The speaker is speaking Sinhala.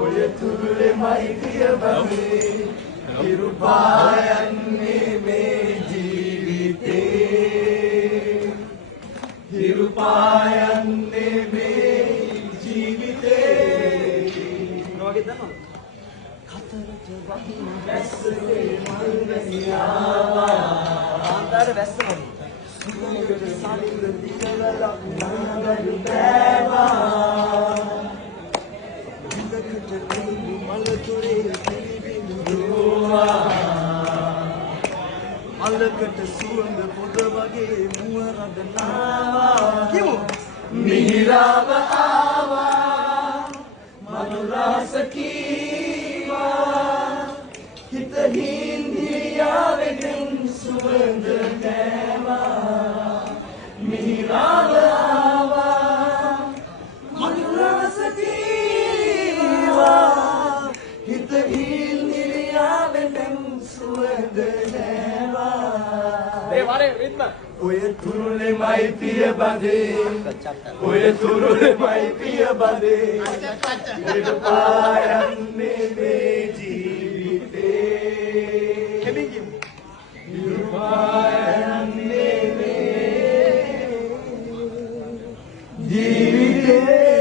ඔය තුරුලේ මෛත්‍රිය බඳේ හිරුපායන්නේ මේ ජීවිතේ හිරුපායන්නේ මේ ජීවිතේ නොවගේ දන්නවද කතරට වහින වැස්සේ මල්ගසියාවා ආන්දාර වැස්ස මොන සුගඳට සාලින්ද දිගවලා නනගලු බෑවා ඉඳකට මල තුරේ පිළිබිඳුවා මලකට සුවඳ පොද වගේ මුව රඳනවා කිමු මිහිරාව ආවා මනුරාස කීවා හිත හින්දියාවෙන් සුවඳ කෑවා මිහිරාව ආවා මනුරාස කීවා හිත හින්දියාවෙන් සුවඳ ඔය තුරුලේ මෛත්‍රිය බඳේ ඔය තුරුලේ මෛත්‍රිය බඳේ හිරුපායන්නේ මේ ජීවිතේ හිරුපායන්නේ මේ ජීවිතේ